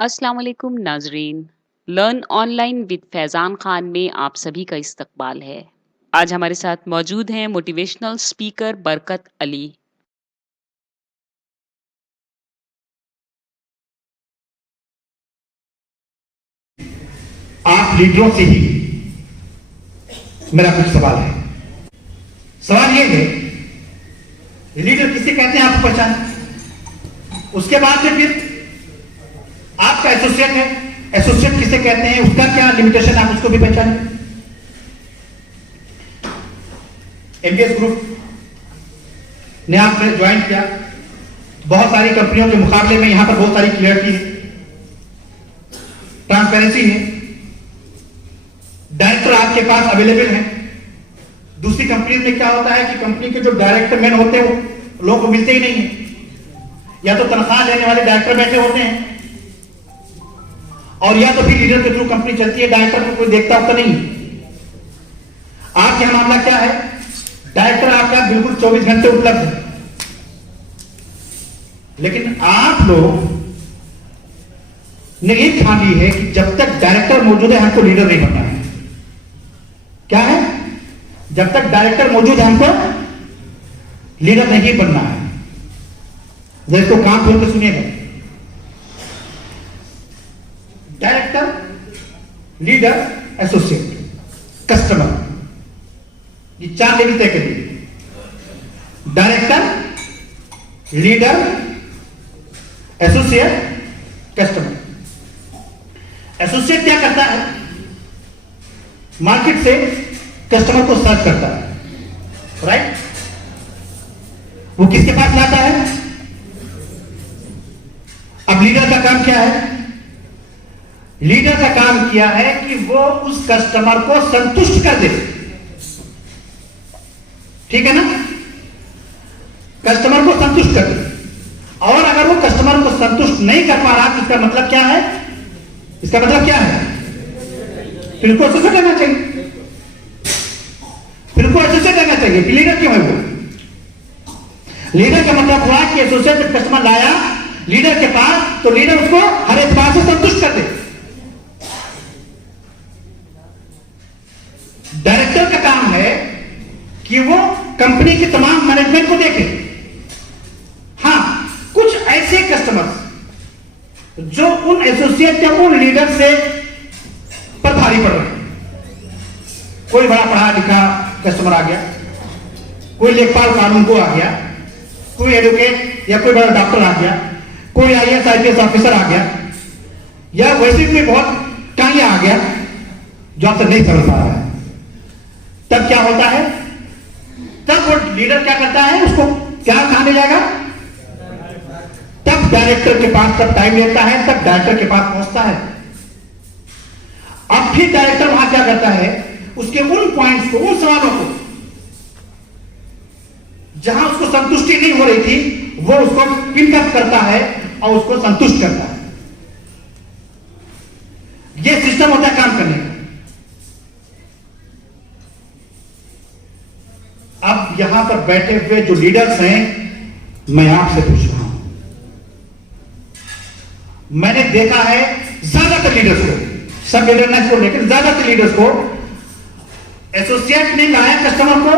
अस्सलाम वालेकुम नाजरीन। Learn online with Faizan Khan में आप सभी का इस्तकबाल है। आज हमारे साथ मौजूद हैं मोटिवेशनल स्पीकर बरकत अली। आप लीडरों से ही मेरा कुछ सवाल है। सवाल यह है, लीडर किसे कहते हैं आपको पहचान। उसके बाद में फिर आपका एसोसिएट है, एसोसिएट किसे कहते हैं, उसका क्या लिमिटेशन, आप उसको भी पहचानें। एमबीएस ग्रुप ने आपने ज्वाइन किया, बहुत सारी कंपनियों के मुकाबले में यहां पर बहुत सारी क्लियरिटी है, ट्रांसपेरेंसी है, डायरेक्टर आपके पास अवेलेबल है। दूसरी कंपनी में क्या होता है कि कंपनी के जो डायरेक्टर मैन होते हैं वो लोगों को मिलते ही नहीं है, या तो तनख्वाह लेने वाले डायरेक्टर बैठे होते हैं, और या तो फिर लीडर के थ्रू कंपनी चलती है, डायरेक्टर को कोई देखता होता नहीं। आपके यहां मामला क्या है, डायरेक्टर आपका बिल्कुल 24 घंटे उपलब्ध है, लेकिन आप लोग ने एक ठान ली है कि जब तक डायरेक्टर मौजूद है हमको लीडर नहीं बनना है। क्या है, जब तक डायरेक्टर मौजूद है हमको लीडर नहीं बनना है। जरा इसको कान खोल के सुनिएगा। डायरेक्टर, लीडर, एसोसिएट, कस्टमर, ये 4 लेवल तय करिए। Director, leader, associate, customer. Associate क्या करता है, मार्केट से कस्टमर को सर्च करता है, राइट। वो किसके पास लाता है। अब लीडर का काम क्या है, लीडर का काम किया है कि वो उस कस्टमर को संतुष्ट कर दे। ठीक है ना, कस्टमर को संतुष्ट कर दे। और अगर वो कस्टमर को संतुष्ट नहीं कर पा रहा तो इसका मतलब क्या है, इसका मतलब क्या है, फिर उसको एसोसिएट करना चाहिए, फिर उसको एसोसिएट करना चाहिए कि लीडर क्यों है वो। लीडर का मतलब हुआ कि एसोसिएट कस्टमर लाया लीडर के पास, तो लीडर उसको हर एतबार से संतुष्ट कर दे। डायरेक्टर का काम है कि वो कंपनी के तमाम मैनेजमेंट को देखे। हां, कुछ ऐसे कस्टमर्स जो उन एसोसिएट या उन लीडर से पर भारी पड़ रहे हैं। कोई बड़ा पढ़ा लिखा कस्टमर आ गया, कोई लेखपाल कानून को आ गया, कोई एडवोकेट या कोई बड़ा डॉक्टर आ गया, कोई आईएएस आईपीएस ऑफिसर आ गया, या वैसे कोई बहुत टांगिया आ गया जो आपसे नहीं समझ पा रहा है। तब क्या होता है, तब वो लीडर क्या करता है, उसको क्या कहा ले जाएगा, तब डायरेक्टर के पास, तब टाइम लेता है, तब डायरेक्टर के पास पहुंचता है। अब फिर डायरेक्टर वहां क्या करता है, उसके उन पॉइंट्स को, उन सवालों को जहां उसको संतुष्टि नहीं हो रही थी, वो उसको पिकअप करता है और उसको संतुष्ट करता है। यह सिस्टम होता है काम करने का। अब यहां पर बैठे हुए जो लीडर्स हैं, मैं आपसे पूछ रहा हूं, मैंने देखा है ज्यादातर लीडर्स को, सब लीडर नहीं को, लेकिन ज्यादातर लीडर्स को एसोसिएट ने लाया कस्टमर को,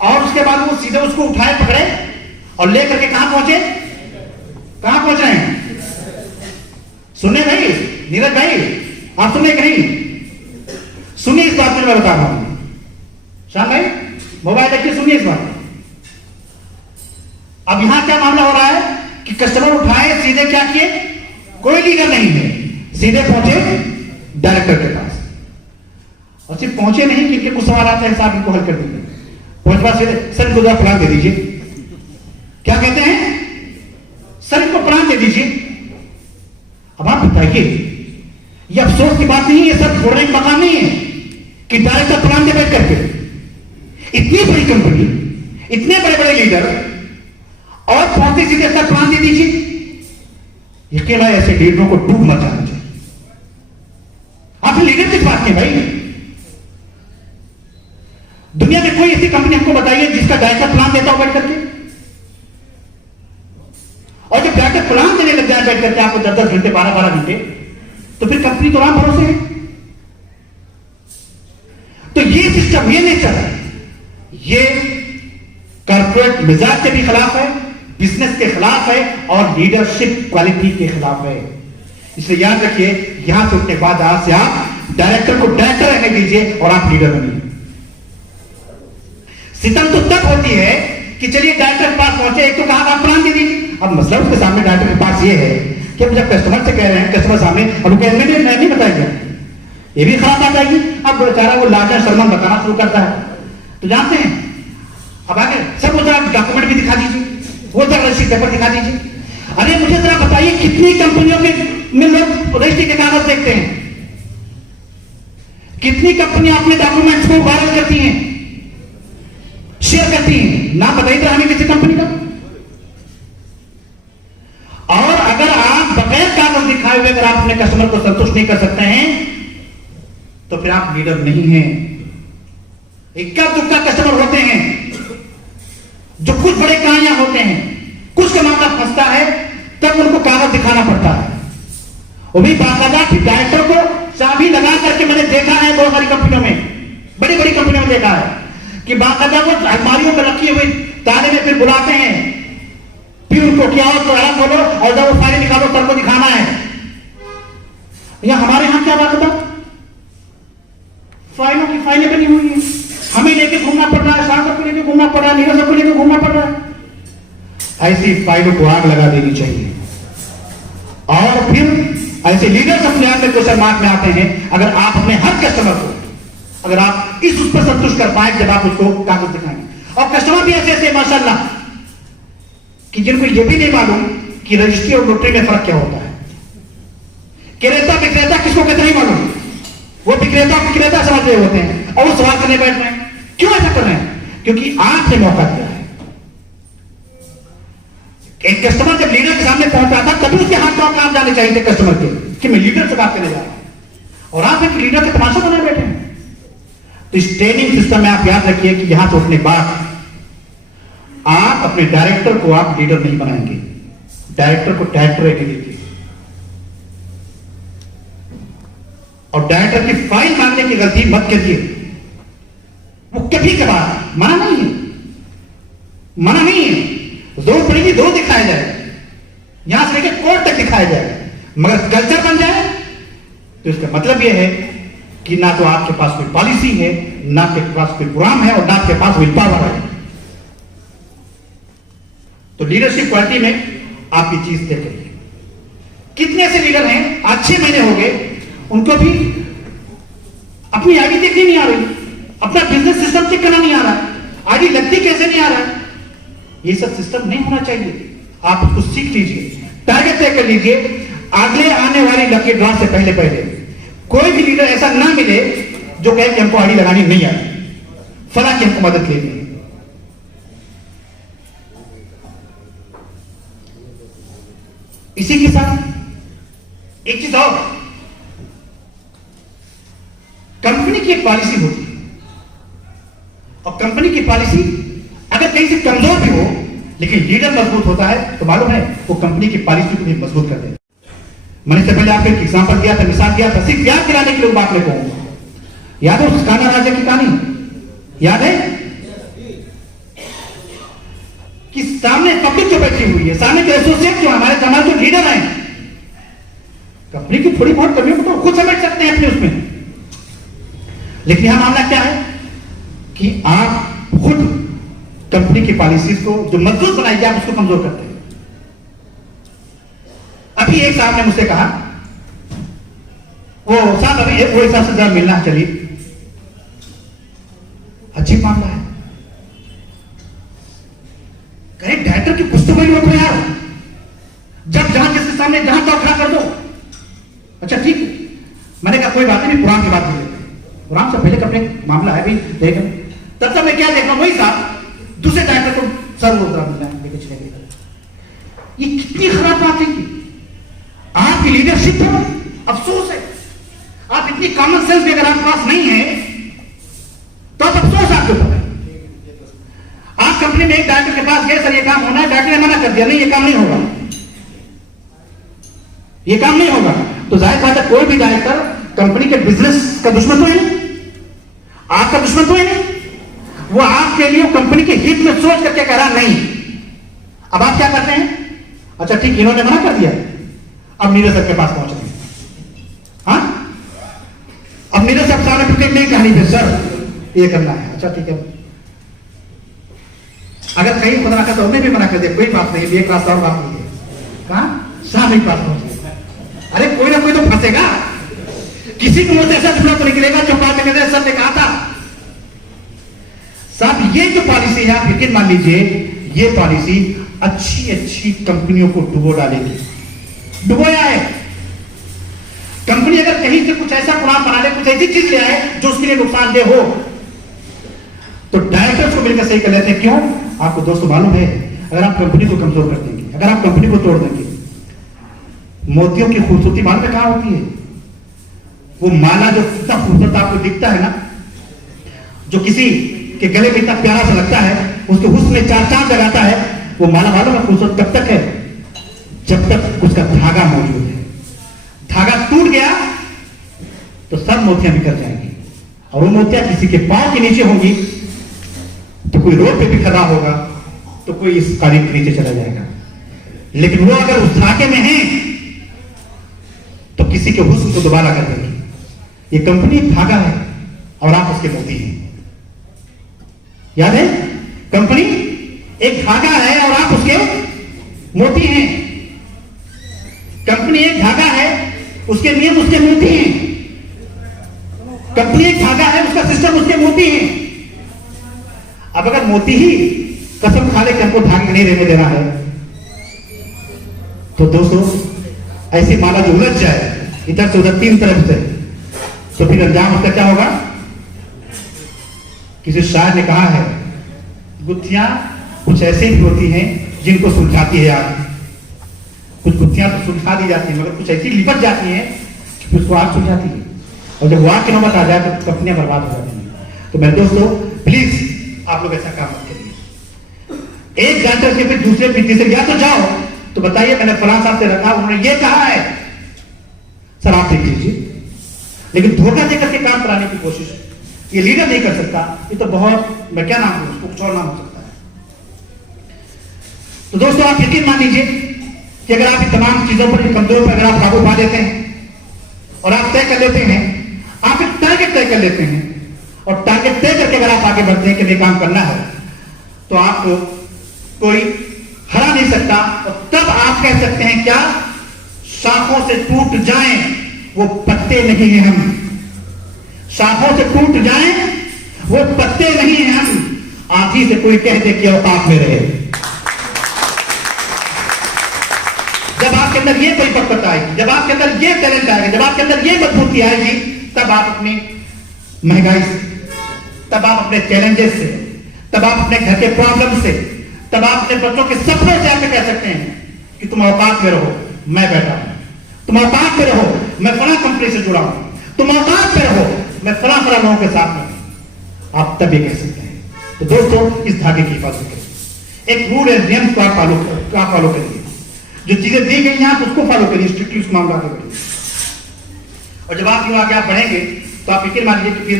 और उसके बाद वो सीधे उसको उठाए पकड़े और लेकर के कहां पहुंचे, कहां पहुंच रहे हैं। सुने भाई, नीरज भाई आप सुने कि नहीं, सुनिए इस बात में मैं बता रहा हूं। श्याम भाई मोबाइल रखिए, सुनिए इस बात। अब यहां क्या मामला हो रहा है कि कस्टमर उठाए, सीधे क्या किए, कोई लीडर नहीं है, सीधे पहुंचे डायरेक्टर के पास। और सिर्फ पहुंचे नहीं कि कुछ सवाल आते हैं, साहब इनको हल कर दीजिए। पहुंच पास सीधे, सर इनको जरा प्लान दे दीजिए। क्या कहते हैं, सर इनको प्लान दे दीजिए। अब आप बताइए, ये अफसोस की बात नहीं है, ये सब छोड़ने का मकान नहीं है कि डायरेक्टर प्लान दे बैठ करके। इतनी बड़ी कंपनी, इतने बड़े बड़े लीडर, और पहुंचे सीधे सर प्लान दे दीजिए। यकीन है ऐसे लीडरों को डूब मच जाना चाहिए। आप लीडर किस बात के भाई, दुनिया में कोई ऐसी कंपनी हमको बताइए जिसका डायरेक्टर प्लान देता हो बैठ करके। और जब डायरेक्टर प्लान देने लग जाए बैठ करके आपको 10-10 घंटे 12-12 घंटे, तो फिर कंपनी तो राम भरोसे है। तो ये सिस्टम, ये नेचर, ये कॉर्पोरेट मिजाज के भी खिलाफ है, बिजनेस के खिलाफ है और लीडरशिप क्वालिटी के खिलाफ है। इसलिए याद रखिए, यहां से उठने के बाद आज से आप डायरेक्टर को डायरेक्टर रहने दीजिए और आप लीडर बनिए। सितम तो तब होती है कि चलिए डायरेक्टर के पास पहुंचे, एक तो कहा आप प्लान दे दीजिए। अब मसला उसके सामने डायरेक्टर के पास ये है कि अब जब कस्टमर से कह रहे हैं, कस्टमर सामने, अब वो कह रहे हैं मैं नहीं बताएंगे, ये भी खराब बात आएगी। अब बेचारा वो लाजा शर्मन बताना शुरू करता है, तो जानते हैं अब आगे सब वो जरा डॉक्यूमेंट भी दिखा दीजिए, वो जरा रजिस्ट्री पेपर दिखा दीजिए। अरे मुझे जरा बताइए कितनी कंपनियों के में लोग रजिस्ट्री के कागज देखते हैं, कितनी कंपनियां अपने डॉक्यूमेंट्स को वायरल करती हैं, शेयर करती हैं, ना बताइए तो हमें किसी कंपनी का। और अगर आप बगैर कागज दिखाए हुए अगर आप अपने कस्टमर को संतुष्ट नहीं कर सकते हैं तो फिर आप लीडर नहीं हैं। इक्का दुक्का कस्टमर होते हैं जो कुछ बड़े कामयाब होते हैं, कुछ का मामला फंसता है तब उनको कागज दिखाना पड़ता है। वो भी बाकायदा डायरेक्टर को चाबी लगा करके मैंने देखा है बहुत सारी कंपनियों में, बड़ी बड़ी कंपनियों में देखा है कि बाकायदा वो अलमारियों में रखी हुई ताले में फिर बुलाते हैं, फिर उनको क्या हो तो आराम बोलो और जब वो फाइलें निकालो सर को दिखाना है। या हमारे यहां क्या बात था, फाइलों की फाइलें बनी हुई है, हमें लेके घूमना पड़ रहा है, शासक को लेके घूमना पड़ रहा है, निवेशक को लेके घूमना पड़ रहा है। ऐसी फाइलों को आग लगा देनी चाहिए। और फिर ऐसे लीडर्स अपने आप में क्वेश्चन मार्क में आते हैं अगर आप अपने हर कस्टमर को अगर आप उस पर संतुष्ट कर पाए जब आप उसको कागज दिखाएंगे। और कस्टमर भी ऐसे ऐसे माशाल्लाह कि जिनको ये भी नहीं मालूम कि रजिस्ट्री और नोटरी में फर्क क्या होता है। क्रेता विक्रेता किसको कहते नहीं मालूम, वो विक्रेता समझ रहे होते हैं और वो सवाल करने बैठ रहे हैं। क्यों ऐसा कर रहे हैं? क्योंकि आपने मौका दिया है। एक कस्टमर जब लीडर के सामने पहुंचा था तभी उसके हाथ पांव काम जाने चाहिए थे कस्टमर के कि मैं लीडर से बात करने जा रहा हूं और आप एक लीडर के तमाशा बनाए बैठे हैं। तो इस ट्रेनिंग सिस्टम में आप याद रखिए कि यहां से उठने के बाद आप अपने डायरेक्टर को आप लीडर नहीं बनाएंगे, डायरेक्टर को डायरेक्टर रहने दीजिए। और डायरेक्टर की फाइल मांगने की गलती मत करिए। वो कभी कभार मना नहीं है, मना नहीं है, जरूरत पड़ेगी जरूर दिखाया जाए, यहां से लेकर कोर्ट तक दिखाया जाए, मगर कल्चर बन जाए तो इसका मतलब यह है कि ना तो आपके पास कोई पॉलिसी है, ना आपके पास कोई प्रोग्राम है और ना आपके पास विल पावर है। तो लीडरशिप क्वालिटी में आप ये चीज तय करिए। कितने ऐसे लीडर हैं आज 6 महीने हो गए उनको भी अपनी आईडी देखनी नहीं आ रही, अपना बिजनेस सिस्टम चेक करना नहीं आ रहा, आईडी लगती कैसे नहीं आ रहा। ये सब सिस्टम नहीं होना चाहिए। आप उसको सीख लीजिए, टारगेट तय कर लीजिए। अगले आने वाली लकी ड्रॉ से पहले कोई भी लीडर ऐसा ना मिले जो कहे कि हमको आईडी लगानी नहीं आती, फला की हमको मदद लेनी है। इसी के साथ एक चीज और, कंपनी की एक पॉलिसी होती है और कंपनी की पॉलिसी अगर कहीं से कमजोर भी हो लेकिन लीडर मजबूत होता है तो मालूम है वो कंपनी की पॉलिसी को भी मजबूत कर देता है। मैंने इससे पहले आपको एक एग्जांपल दिया था, मिसाल दिया था, सिर्फ याद दिलाने के लिए बात में कहूंगा। याद है उस कान्हा राजा की कहानी, याद है कि सामने पब्लिक जो बैठी हुई है, सामने के एसोसिएट जो हमारे जमाने जो लीडर हैं, कंपनी की थोड़ी बहुत कमियों को तो खुद समझ सकते हैं अपने उसमें, लेकिन यहां मामला क्या है कि आप खुद कंपनी की पॉलिसीज को जो मजबूत बनाई आप उसको कमजोर करते हैं। अभी एक साहब ने मुझसे कहा, वो साहब अभी वो हिसाब से जरा मिलना चलिए, अजीब मामला है। कहे डायरेक्टर की कुछ तो वही लोग यार, जब जहां जिसके सामने जहां तो खड़ा कर दो। अच्छा ठीक है, मैंने कहा कोई बात नहीं, पुराण की बात नहीं, पुराण से पहले का अपने मामला है भी देख। तब तक मैं क्या देख रहा हूं, वही साहब दूसरे डायरेक्टर को सर वो लेके चले गए। ये कितनी खराब बात है कि आपकी लीडरशिप पर अफसोस है। आप इतनी कॉमन सेंस भी अगर आपके पास नहीं है तो आप अफसोस आपके ऊपर है। आप कंपनी में एक डायरेक्टर के पास गए, सर ये काम होना है, डायरेक्टर ने मना कर दिया, नहीं ये काम नहीं होगा। ये काम नहीं होगा। तो जाहिर बात है कोई भी डायरेक्टर कंपनी के बिजनेस का दुश्मन तो है नहीं, आपका दुश्मन तो है नहीं, वो आपके लिए कंपनी के हित में सोच करके कह रहा नहीं। अब आप क्या करते हैं, अच्छा ठीक इन्होंने मना कर दिया, अब नीरज सर के पास पहुंच रहे हैं। हाँ, अब नीरज साहब सामने फिर नहीं कहानी पे सर ये करना है, अच्छा ठीक है। अगर कहीं खुदा का तो उन्हें भी मना कर दिया, कोई बात नहीं, एक रास्ता और बात नहीं है, कहा सामने पास पहुंचे। अरे कोई ना कोई तो फंसेगा, किसी को मुझे ऐसा जुमला तो निकलेगा जो बात में सर ने कहा था। साहब ये जो पॉलिसी है आप यकीन मान लीजिए, ये पॉलिसी अच्छी अच्छी कंपनियों को डुबो डालेगी, डुबोया है। कंपनी अगर कहीं से कुछ ऐसा प्लान बना ले, कुछ ऐसी चीज ले आए जो उसके लिए नुकसानदेह हो, तो डायरेक्टर्स को मिलकर सही कर लेते हैं। क्यों? आपको दोस्तों मालूम है, अगर आप कंपनी को कमजोर कर देंगे, अगर आप कंपनी को तोड़ देंगे, मोतियों की खूबसूरती मालूम में कहां होती है? वो माला जो इतना खूबसूरत आपको दिखता है ना, जो किसी के गले में इतना प्यारा सा लगता है, उसके हुस्न में चार चांद लगाता है, वो माला मालूम है खूबसूरत कब तक है? जब तक उसका धागा मौजूद है। धागा टूट गया तो सब मोतियां बिखर जाएंगी, और वो मोतियां किसी के पांव के नीचे होंगी, तो कोई रोड पे बिखर रहा होगा, तो कोई इस कारीगर के नीचे चला जाएगा। लेकिन वो अगर उस धागे में है तो किसी के हुस्न को दोबारा कर देगी। ये कंपनी एक धागा है और आप उसके मोती हैं। याद है, कंपनी एक धागा है और आप उसके मोती हैं। कंपनी एक धागा है, उसके नियम उसके मोती हैं। कंपनी एक धागा है, उसका सिस्टम उसके मोती हैं। अब अगर मोती ही कसम खा ले कि हमको धागे नहीं रहने देना है, तो दोस्तों ऐसी माला जो उलझ जाए इधर से उधर तीन तरफ से, तो फिर अंजाम उसका क्या होगा? किसी शायर ने कहा है, गुत्थियां कुछ ऐसी भी होती हैं जिनको सुलझाती है आग। कुछ गुत्थियां तो सुलझा दी जाती हैं, मगर कुछ ऐसी लिपट जाती हैं कि उसको आग सुलझाती है, और जब वो आग की नौबत आ जाए तो कंपनियां बर्बाद हो जाती हैं। तो मेरे दोस्तों प्लीज आप लोग ऐसा काम मत करिए। एक जानकर के फिर दूसरे व्यक्ति से या तो जाओ तो बताइए मैंने फलां साहब से रखा, उन्होंने ये कहा है, सर आप देख लीजिए। लेकिन धोखा देकर के काम कराने की कोशिश ये लीडर नहीं कर सकता। ये तो बहुत, मैं क्या नाम दूं उसको, कुछ और नाम हो सकता है। तो दोस्तों आप यकीन मान लीजिए कि अगर आप इन तमाम चीजों पर, कमजोर पर अगर आप काबू पा लेते हैं और आप तय कर लेते हैं, आप एक टारगेट तय कर लेते हैं, और टारगेट तय करके अगर आप आगे बढ़ते हैं कि ये काम करना है, तो आपको कोई हरा नहीं सकता। और तब आप कह सकते हैं क्या? शाखों से टूट जाएं वो पत्ते नहीं हैं हम, शाखों से टूट जाएं वो पत्ते नहीं हैं हम, आंधी से कोई कह दे कि औकात में रहे। जब आपके अंदर ये परिपक्वता आएगी, जब आपके अंदर ये टैलेंट आएगा, जब आपके अंदर ये मजबूती आएगी, तब आप अपनी महंगाई से, तब आप अपने चैलेंजेस से, तब आप अपने घर के प्रॉब्लम से, तब आप अपने बच्चों के सपनों से आके कह सकते हैं कि तुम औकात में रहो, मैं बैठा हूं। तुम औकात में रहो, मैं फला कंपनी से जुड़ा हूं। तुम औकात में रहो, मैं फला लोगों के साथ में। आप तब ये कह सकते हैं। तो दोस्तों इस धागे की हिफाजत करिए, एक रूल एंड नियम को आप फॉलो करिए। जो चीजें दी गई हैं आप उसको फॉलो करिए, स्ट्रिक्टली उस मामला आगे बढ़िए। और जब आप यूं आगे आप बढ़ेंगे तो आप यकीन मानिए कि फिर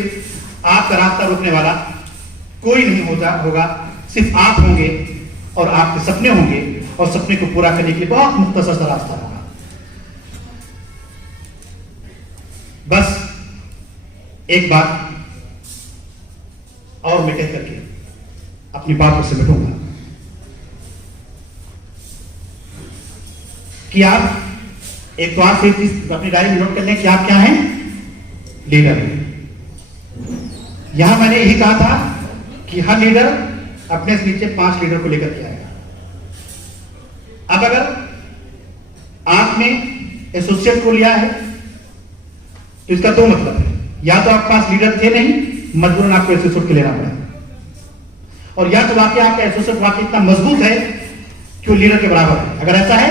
आपका रास्ता रोकने वाला कोई नहीं होगा, सिर्फ आप होंगे और आपके सपने होंगे, और सपने को पूरा करने के लिए बहुत मुख्तसर सा रास्ता होगा। बस एक बात और मैं कह करके अपनी बात को समेटूंगा कि आप एक तो आप अपनी डायरी में नोट कर लें कि आप क्या हैं? लीडर। यहां मैंने यही कहा था कि हर लीडर अपने से नीचे 5 लीडर को लेकर के आएगा। अब अगर आपने एसोसिएट को लिया है तो इसका 2 मतलब है, या तो आपके पास लीडर थे नहीं, मजबूरन आपको एसोसिएट के लेना पड़ा, और या तो वाकई आपका एसोसिएट वाकई इतना मजबूत है कि वो लीडर के बराबर है। अगर ऐसा है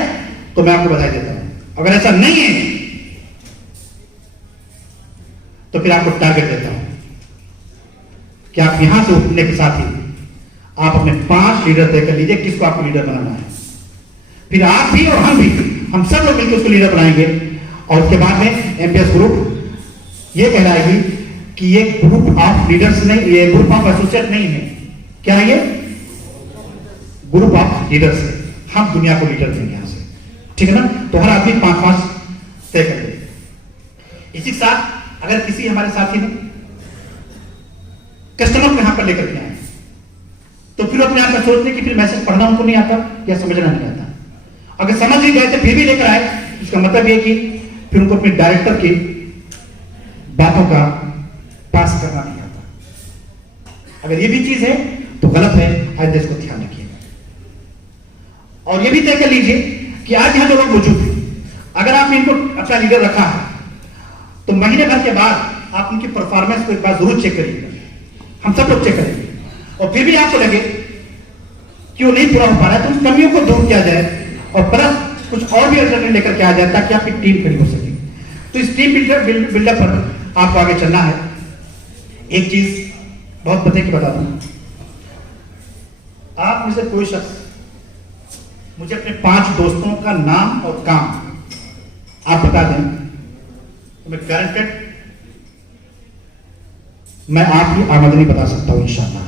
तो मैं आपको बधाई देता हूं। अगर ऐसा नहीं है तो फिर आपको टारगेट देता हूं कि आप यहां से उठने के साथ ही आप अपने 5 लीडर तय कर लीजिए किसको आपको लीडर बनाना है। फिर आप भी और हम भी हम सब लोग मिलकर उसको लीडर बनाएंगे। और उसके बाद में एमपीएस ग्रुप ये कहलाएगी कि ये ग्रुप ऑफ लीडर्स नहीं, ये ग्रुप ऑफ एसोसिएट नहीं है। क्या है ये? ग्रुप ऑफ लीडर्स है। हम दुनिया को लीडर देंगे यहां से, ठीक है ना? तो हर आदमी 5-5 तय कर दे। इसी के साथ अगर किसी हमारे साथी ने कस्टमर को यहां पर लेकर के आए तो फिर अपने आप में सोचते कि फिर मैसेज पढ़ना उनको नहीं आता या समझना नहीं आता। अगर समझ ही गए थे फिर भी लेकर आए, इसका मतलब ये कि फिर उनको अपने डायरेक्टर की बातों का पास करना नहीं आता। अगर ये भी चीज है तो गलत है, आज देश को ध्यान रखिएगा। और ये भी तय कर लीजिए कि आज यहां जो लोग मौजूद हैं, अगर आपने इनको अपना लीडर रखा है तो महीने भर के बाद आप उनकी परफॉर्मेंस को एक बार जरूर चेक करिएगा। हम सब लोग चेक करेंगे और फिर भी आपको लगे कि वो नहीं पूरा हो पा रहा है तो उन कमियों को दूर किया जाए और प्लस कुछ और भी अल्टरनेटिव लेकर के आ जाए ताकि आपकी टीम खड़ी हो सके। तो इस टीम बिल्डअप पर आपको आगे चलना है। एक चीज बहुत बता दूं, आप में से कोई शख्स मुझे अपने 5 दोस्तों का नाम और काम आप बता दें तो मैं गारंटेड मैं आपकी आमदनी बता सकता हूं इंशाअल्लाह।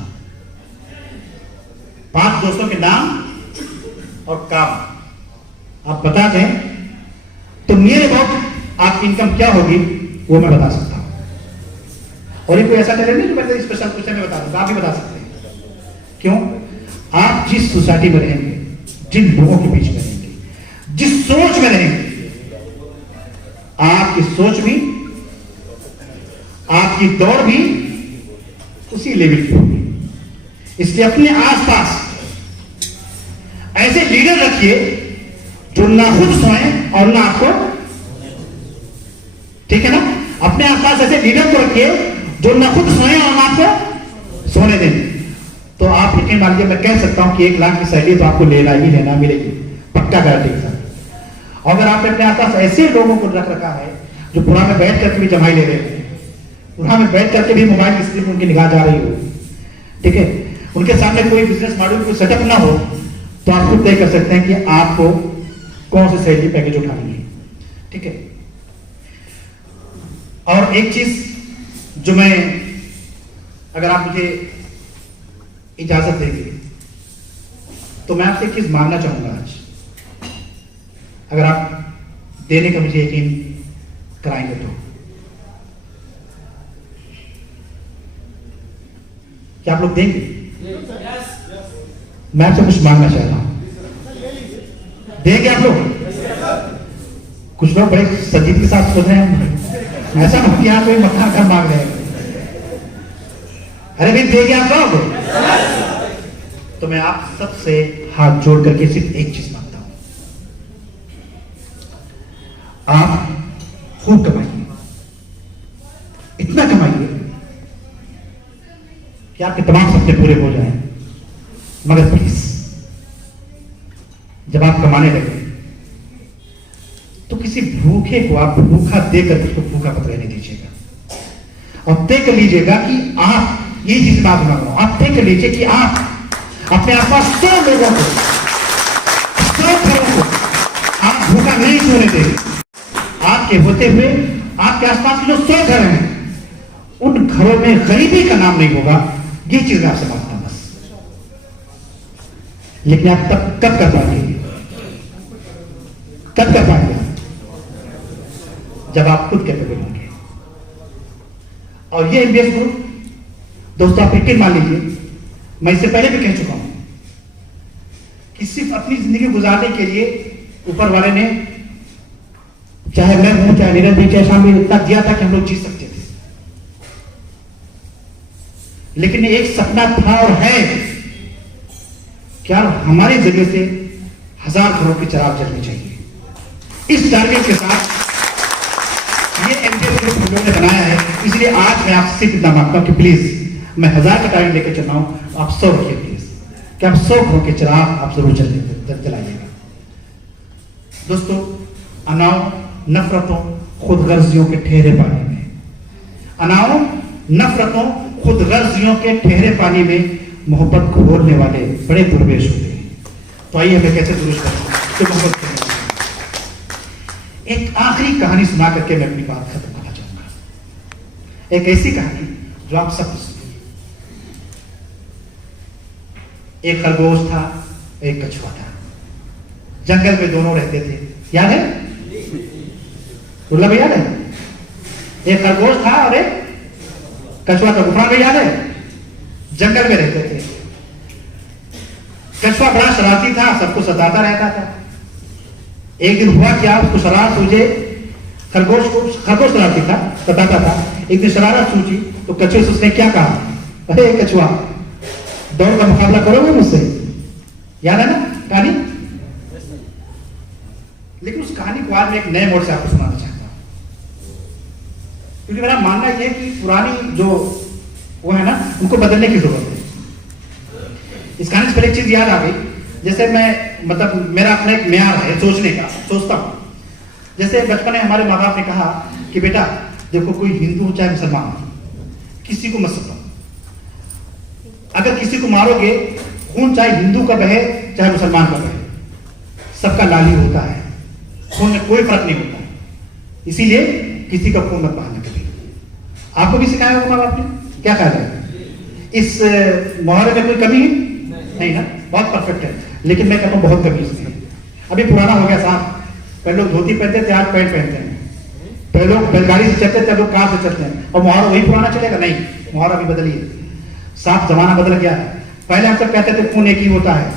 5 दोस्तों के नाम और काम आप बता दें तो नियर अबाउट आपकी इनकम क्या होगी वो मैं बता सकता हूं। और ये कोई ऐसा टैलेंट नहीं कि मैं स्पेशल कुछ मैं बता दूंगा, आप भी बता सकते हैं। क्यों? आप जिस सोसाइटी में रहेंगे, जिन लोगों के बीच में रहेंगे, जिस सोच में रहेंगे, आपकी सोच भी, आपकी दौड़ भी उसी लेवल की होगी। इसलिए अपने आसपास ऐसे लीडर रखिए जो ना खुद सोएं और ना आपको, ठीक है ना? अपने आसपास ऐसे लीडर को रखिए जो ना खुद सोएं और ना आपको सोने दें। तो आप यकीन मान लीजिए मैं कह सकता हूं कि 1 लाख की सैलरी तो आपको लेना ही लेना मिलेगी, पक्का गारंटी के साथ। और अगर आपने अपने आसपास ऐसे लोगों को रख रखा है जो पुरा में बैठ करके भी जमाई ले रहे हैं, पुरा में बैठ करके भी मोबाइल की स्क्रीन उनकी निगाह जा रही हो, ठीक है, उनके सामने कोई बिजनेस मॉडल कोई सेटअप ना हो, तो आप खुद तय कर सकते हैं कि आपको कौन सी सैलरी पैकेज उठानी है, ठीक है। और एक चीज जो मैं, अगर आप मुझे इजाजत देंगे तो मैं आपसे एक चीज मांगना चाहूंगा आज, अगर आप देने का मुझे यकीन कराएंगे तो। क्या आप लोग देंगे? मैं आपसे कुछ मांगना चाह रहा हूं, देंगे आप लोग? कुछ लोग बड़े संजीदगी के साथ सोच रहे हैं, ऐसा हो कि यहां कोई मकान का मांग रहे हैं। अरे भाई देंगे आप लोग? तो मैं आप सबसे हाथ जोड़ करके सिर्फ एक चीज मांगता हूं, आप खूब कमाइए, इतना कमाइए कि आपके तमाम सपने पूरे हो जाएं। मगर प्लीज जब आप कमाने लगे तो किसी भूखे को आप भूखा देकर उसको भूखा मत रहने दीजिएगा। और तय कर लीजिएगा कि आप, ये चीज बात मांग रहा हूं, आप तय कर लीजिए कि आप अपने आसपास 100 लोगों को, 100 घरों को आप भूखा नहीं सोने देंगे। आपके होते हुए आपके आसपास जो 100 घर हैं उन घरों में गरीबी का नाम नहीं होगा। ये चीज मैं आपसे मांगता हूं बस। लेकिन आप तब कब कर पाएंगे? कब कर पाएंगे? जब आप खुद कैपेबल होंगे। और ये एमबीएस ग्रुप दोस्तों, आप यकीन मान लीजिए, मैं इससे पहले भी कह चुका हूं कि सिर्फ अपनी जिंदगी गुजारने के लिए ऊपर वाले ने, चाहे मैं हूं, चाहे नीरज भी, चाहे शाम भी, इतना दिया था कि हम लोग जी सकते थे। लेकिन एक सपना था और है क्या हमारे जरिए से 1000 घरों की चिराग जलनी चाहिए। इस टारगेट के साथ ये एमबीएस ग्रुप हम लोगों ने बनाया है। इसलिए आज मैं आपसे सिर्फ इतना मांगता हूं कि प्लीज, मैं 1000 का टारगेट लेकर चल रहा हूं, आप 100 रखिए प्लीज, कि आप 100 घरों के चिराग आप जरूर जलाइएगा। दोस्तों, अनाव नफरतों खुदगर्जियों के ठहरे पानी में, अनाव नफरतों खुदगर्जियों के ठहरे पानी में मोहब्बत घोलने वाले बड़े दुर्वेश होते हैं। तो आइए हमें कैसे दुरुस्त करें कि मोहब्बत पुरानी कहानी सुना करके मैं अपनी बात खत्म करना चाहूंगा। एक ऐसी कहानी जो आप सब सुनिए। एक खरगोश था, एक कछुआ था, जंगल में दोनों रहते थे। याद है? दुर्लभ याद है? एक खरगोश था और एक कछुआ था। गुफा में याद है? जंगल में रहते थे। कछुआ बड़ा शरारती था, सबको सताता रहता था। एक दिन हुआ क्या, उसको शरारत सूझे, खरगोश शरारती था, सताता था। एक दिन शरारत सूझी तो कछुए से उसने क्या कहा, अरे कछुआ, दौड़ का मुकाबला करोगे मुझसे? याद है ना कहानी? लेकिन उस कहानी को आज मैं एक नए मोड़ से आपको सुनाना चाहता हूं, क्योंकि मेरा मानना यह है कि पुरानी जो वो है ना, उनको बदलने की जरूरत है। इस कहानी से पहले एक चीज याद आ गई। जैसे मैं मतलब मेरा अपना एक म्यार है सोचने का, सोचता हूं। जैसे बचपन में हमारे माँ बाप ने कहा कि बेटा देखो, कोई हिंदू हो चाहे मुसलमान, किसी को मत सताओ। अगर किसी को मारोगे, खून चाहे हिंदू का बहे चाहे मुसलमान का बहे, सबका लाली होता है, खून में कोई फर्क नहीं होता। इसीलिए किसी का खून मत बहाना कभी। आपको भी सिखाया होगा माँ बाप ने? क्या कहा जाए? इस मुहावरे में कोई कमी है? नहीं ना, बहुत परफेक्ट है। लेकिन मैं कहता हूं बहुत कमी इसमें। अभी पुराना हो गया साहब। पहले लोग धोती पहनते थे, आज पैंट पहनते हैं। पहले लोग बैलगाड़ी से चलते थे, लोग कार से चलते हैं। और मुहावरा वही पुराना चलेगा? नहीं, मुहावरा भी बदलिए। साफ जमाना बदल गया है। पहले हम सब कहते थे खून एक ही होता है,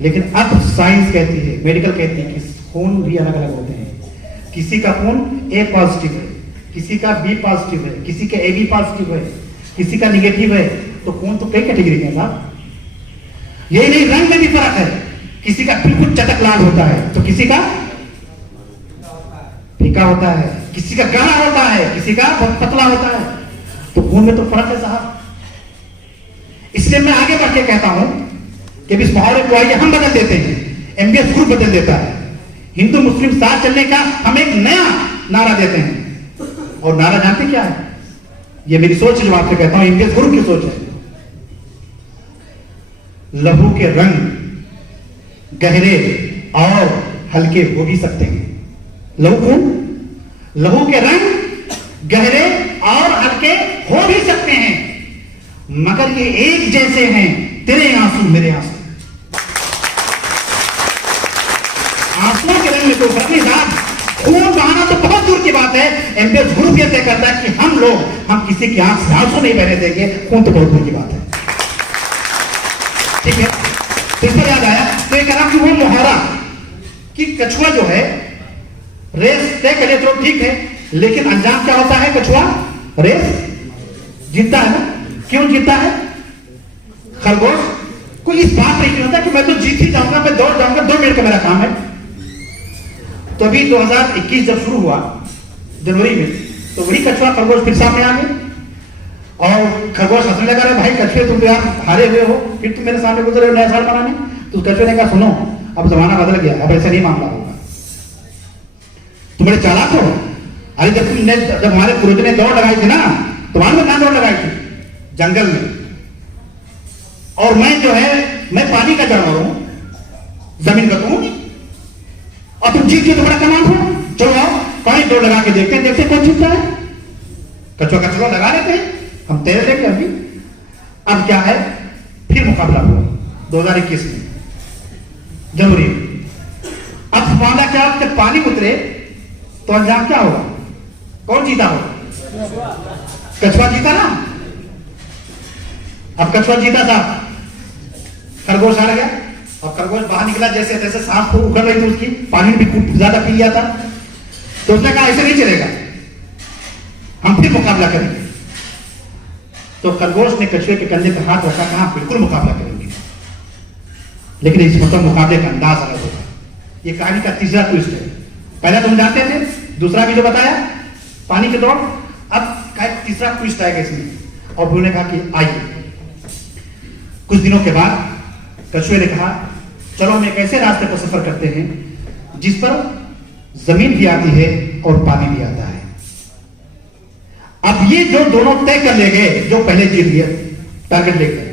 लेकिन अब साइंस कहती है, मेडिकल कहती है कि खून भी अलग अलग होते हैं। किसी का खून ए पॉजिटिव है, किसी का बी पॉजिटिव है, किसी का AB पॉजिटिव है, किसी का निगेटिव है। तो खून तो कई कैटेगरी के हैं साहब। यही नहीं, रंग में भी फर्क है। किसी का बिल्कुल चटक लाल होता है तो किसी का फीका होता है, किसी का गाढ़ा होता है, किसी का पतला होता है। तो खून में तो फर्क है साहब। इसलिए मैं आगे बढ़ के कहता हूं कि इस मुहावरे को आइए हम बदल देते हैं, MBS ग्रुप बदल देता है। हिंदू मुस्लिम साथ चलने का हम एक नया नारा देते हैं। और नारा जानते क्या है? ये मेरी सोच है जो आपसे कहता हूं, MBS ग्रुप की सोच है। लहू के रंग गहरे और हल्के हो भी सकते हैं। लहू के रंग गहरे और हल्के हो भी सकते हैं, मगर ये एक जैसे हैं, तेरे आंसू मेरे आंसू। आंसुओं के रंग में तो फर्क नहीं साहब। खून बहाना तो बहुत दूर की बात है। MBS ग्रुप ये तय करता है कि हम किसी की आंख से आंसू नहीं बहने देंगे। खून तो बहुत दूर की बात है। ठीक है, तो इस पर याद आया तो ये कह रहा कि वो मुहावरा कि कछुआ जो है रेस तय करे तो ठीक है, लेकिन अंजाम क्या होता है? कछुआ रेस जीतता है ना। क्यों जीतता है? खरगोश को इस बात नहीं होता कि मैं तो जीत ही जाऊंगा, मैं दौड़ जाऊंगा, 2 मिनट का मेरा काम है। तो अभी 2021 जब शुरू हुआ जनवरी में, तो वही कछुआ खरगोश फिर सामने आ गए और खरगोश हंसने लगा, रहे भाई कछुए तुम तो यार हारे हुए हो, फिर तुम मेरे सामने गुजरे हो नया साल मनाने। तो कछुए ने कहा सुनो, अब जमाना बदल गया, अब ऐसा नहीं मामला होगा। तुम बड़े चालाक हो। अरे जब हमारे पूर्वज ने दौड़ लगाई थी ना, तुम्हारे में कहां दौड़ लगाई थी? जंगल में। और मैं जो है, मैं पानी का जानवर हूं, जमीन का तुम, और तुम जीत के तो बड़ा कमाल हो। चलो आओ पानी दौड़ लगा के देखते कौन जीतता है। कछुआ लगा रहे थे, हम तैर लेंगे अभी। अब क्या है, फिर मुकाबला हुआ 2021 में जनवरी में। अब मामला क्या, जब पानी उतरे तो अंजाम क्या होगा? कौन जीता होगा? कछुआ जीता ना। अब कछुआ जीता था, खरगोश हार गया। और खरगोश बाहर निकला, जैसे तैसे सांस को उखड़ रही थी उसकी, पानी भी खूब ज्यादा पी लिया था। तो उसने कहा ऐसे नहीं चलेगा, हम फिर मुकाबला करेंगे। तो खरगोश ने कछुए के कंधे पर हाथ रखा, कहा बिल्कुल मुकाबला करेंगे, लेकिन इस मतलब मुकाबले का अंदाज अलग होगा। ये कहानी का तीसरा ट्विस्ट है। पहला तुम जानते थे, दूसरा भी जो बताया पानी के दौड़, अब का तीसरा ट्विस्ट आएगा इसमें। और उन्होंने कहा कि आइए। कुछ दिनों के बाद कछुए ने कहा चलो हम एक ऐसे रास्ते पर सफर करते हैं जिस पर जमीन भी आती है और पानी भी आता है। अब ये जो दोनों तय कर ले गए, जो पहले जीत गया टारगेट लेकर,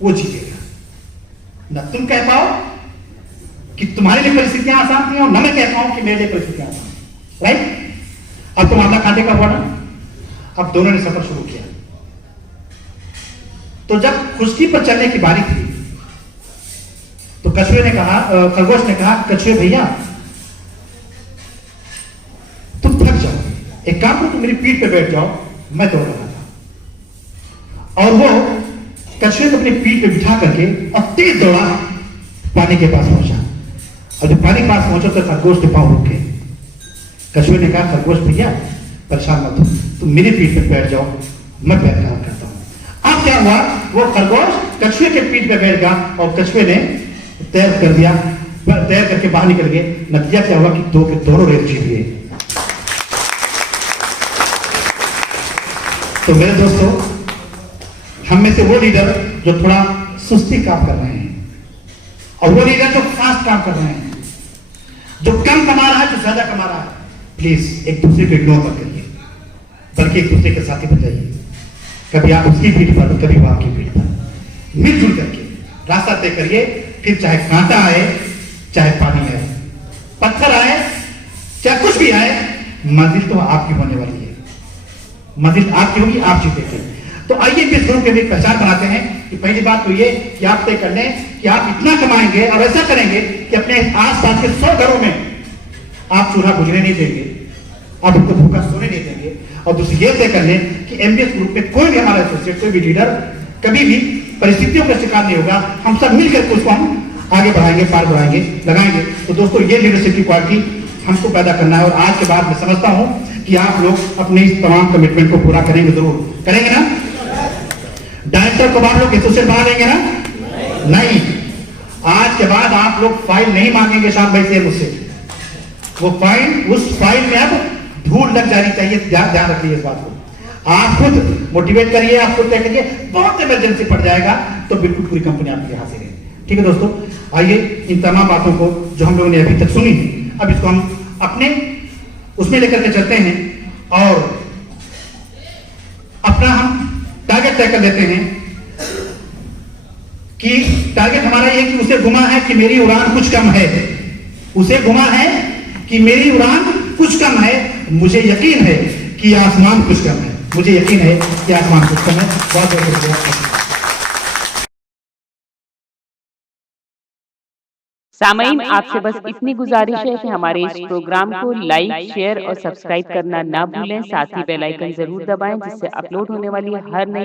वो जीतेगा। ना तुम कह पाओ कि तुम्हारे लिए परिस्थितियां आसान थी, और न मैं कह पाऊं कि मेरे लिए परिस्थितियां आसान थी। राइट? अब तो मामला कांटे का हुआ ना, अब दोनों ने सफर शुरू किया। तो जब खुश्की पर चलने की बारी थी तो कछुए ने कहा, खरगोश ने कहा, कछुए भैया तुम थक जाओ, एक काम करो, तुम मेरी पीठ पे बैठ जाओ, मैं दौड़ रहा था। और वो कछुए को अपनी पीठ पे बिठा करके और तेज दौड़ा, पानी के पास पहुंचा। और जब पानी के पास पहुंचा तो खरगोश के पांव रुक गए। कछुए ने कहा, खरगोश भैया परेशान मत हो, तुम मेरी पीठ पे बैठ जाओ, मैं पैर काम करता हूं। अब क्या हुआ, वो खरगोश कछुए के पीठ पे बैठ गया और कछुए ने तैर कर दिया, तैर करके बाहर निकल गए। नतीजा क्या हुआ कि दो के दोनों रेस जीत गए। तो मेरे दोस्तों, हम में से वो लीडर जो थोड़ा सुस्ती काम कर रहे हैं और वो लीडर जो फास्ट काम कर रहे हैं, जो कम कमा रहा है, जो ज्यादा कमा रहा है, प्लीज एक दूसरे को इग्नोर मत करिए, बल्कि एक दूसरे के साथी बन जाइए। कभी आप उसकी पीठ पर, कभी वो आपकी पीठ पर, मिलजुल करके रास्ता तय करिए। फिर चाहे कांटा आए, चाहे पानी आए, पत्थर आए, चाहे कुछ भी आए, मंजिल तो आपकी होने वाली है, मंजिल आपकी होगी, आप जीतेंगे। तो आइए इस ग्रुप के भी पहचान बनाते हैं कि पहली बात तो ये कि आप तय कर लें कि आप इतना कमाएंगे और ऐसा करेंगे कि अपने आसपास के 100 घरों में आप चूल्हा बुझने नहीं देंगे, आप उनको भूखा सोने नहीं देंगे। और दूसरी ये तय कर लें कि एमबीएस ग्रुप में कोई भी हमारा एसोसिएट, कोई भी लीडर कभी भी परिस्थितियों का शिकार नहीं होगा। हम सब मिलकर उसको हम आगे बढ़ाएंगे, पार बढ़ाएंगे, लगाएंगे। तो दोस्तों, ये लीडरशिप की क्वालिटी हमको पैदा करना है। और आज के बाद मैं समझता हूं कि आप लोग अपने इस तमाम कमिटमेंट को पूरा करेंगे, जरूर करेंगे ना। डायरेक्टर को आप लोग एसोसिएट बना देंगे ना? नहीं, आज के बाद आप लोग फाइल नहीं मांगेंगे शाम भाई से मुझसे। वो फाइल, उस फाइल में अब धूल लग जानी चाहिए, ध्यान रखिए इस बात को। आप खुद मोटिवेट करिए, आप खुद तय करिए, बहुत इमरजेंसी पड़ जाएगा तो बिल्कुल पूरी कंपनी आपके हाथ से रहेगी। ठीक है दोस्तों, आइए इन तमाम बातों को जो हम लोगों ने अभी तक सुनी, अब इसको हम अपने उसमें लेकर के चलते हैं और अपना हम टारगेट तय कर लेते हैं कि टारगेट हमारा ये कि उसे गुमा है कि मेरी उड़ान कुछ कम है, उसे गुमा है कि मेरी उड़ान कुछ कम है, मुझे यकीन है कि आसमान कुछ कम है, मुझे यकीन है कि आसमान कुछ कम है। बहुत बहुत शुक्रिया। सामईन, आपसे बस इतनी गुजारिश है कि हमारे इस प्रोग्राम को लाइक, शेयर और सब्सक्राइब करना ना भूलें। साथ ही बेल आइकन जरूर दबाएं, जिससे अपलोड होने वाली हर नई